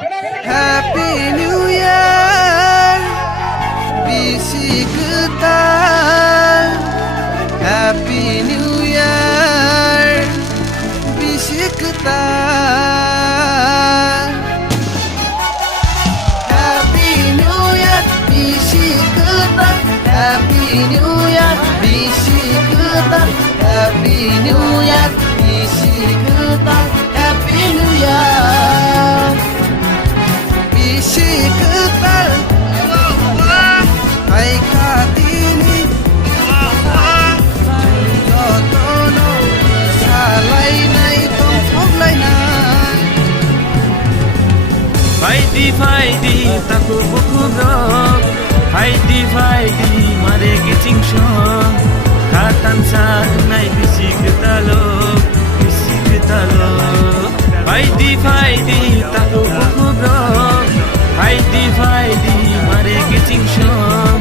Happy New Year Bisi Kwtal Happy New Year Bisi Kwtal Happy New Year Bisi Kwtal Happy New Year Bisi Kwtal Happy New Year Bisi Kwtal Happy New Year Bisi Kwtal Hai Kartini Jotono Salai nai tong thoglai nai Faidi taku Kokborok Faidi mare giting shong Katan sa nai Bisi Kwtalok Faidi taku Kokborok Faidi mare giting shong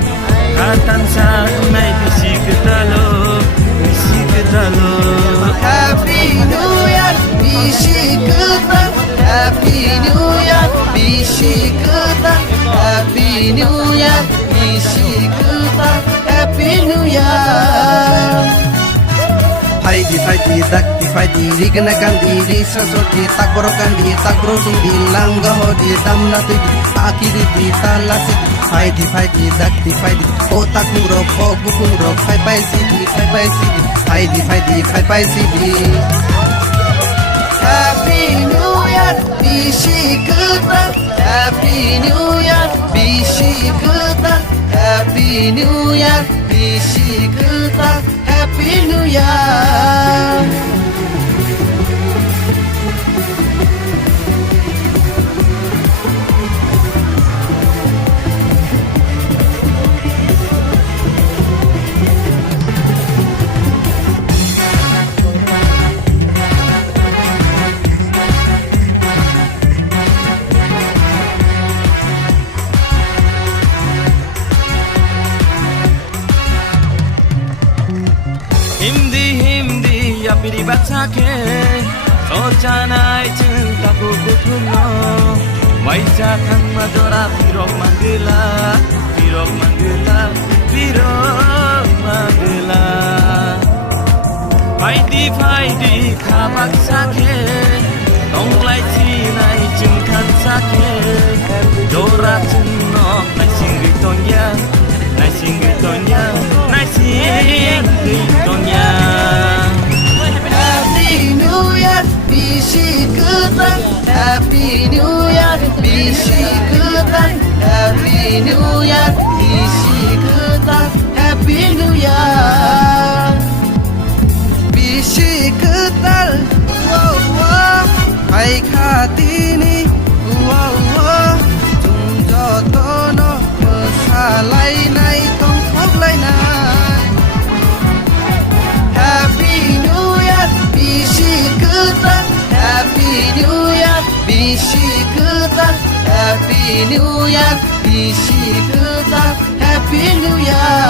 Katan sa nai Bisi Kwtalok Happy New Year Bisi Kwtal Happy New Year Bisi Kwtal Happy New Year Bisi Kwtal Happy New Year Faidi rigna kandi risa soti takboro kandi takboro sindi langga hodi damna tidi akiri di talasi Faidi otak murok fogu murok Fai sidi Fai sidi Happy New Year Bisi Kwtal Happy New Year Bisi Kwtal Happy New Year Bisi Kwtal Happy New Year Himdi yapiri batsake Socanai cinta kukukuno Waisa kang majora pirok mandela Faidi kabak sake Tonglai cinai cinkan sake Jora cenok nai singri tonya Happy New Year Bisi Kwtal Happy New Year Bisi Kwtal Happy New Year Bisi Kwtal Happy New Year Bisi Kwtal Hai Kartini Chung jotono Salai nai tong thoglai nai Happy New Year Bisi Kwtal Happy New Year Bisi Kwtal Happy New Year Bisi Kwtal Happy New Year